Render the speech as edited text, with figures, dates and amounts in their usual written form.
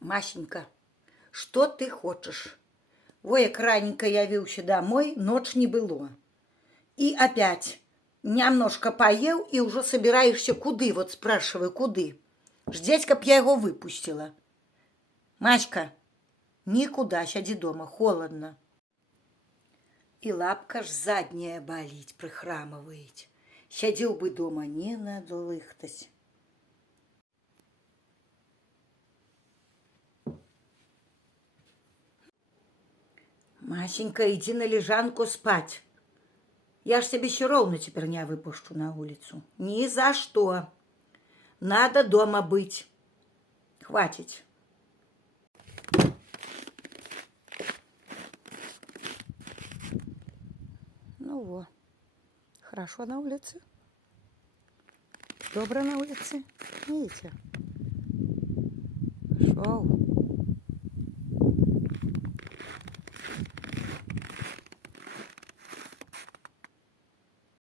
Масенька, что ты хочешь? Во, як раненько явился домой, ночь не было. И опять немножко поел и уже собираешься куды, вот спрашиваю, куды? Ждать, каб я его выпустила. Маська, никуда, сяди дома, холодно. И лапка ж задняя болить, прихрамывает. Сядил бы дома, не надо лыхтась. Масенька, иди на лежанку спать. Я ж тебе все ровно теперь не выпущу на улицу. Ни за что. Надо дома быть. Хватит. Ну вот. Хорошо на улице. Добро на улице. Видите? Шел.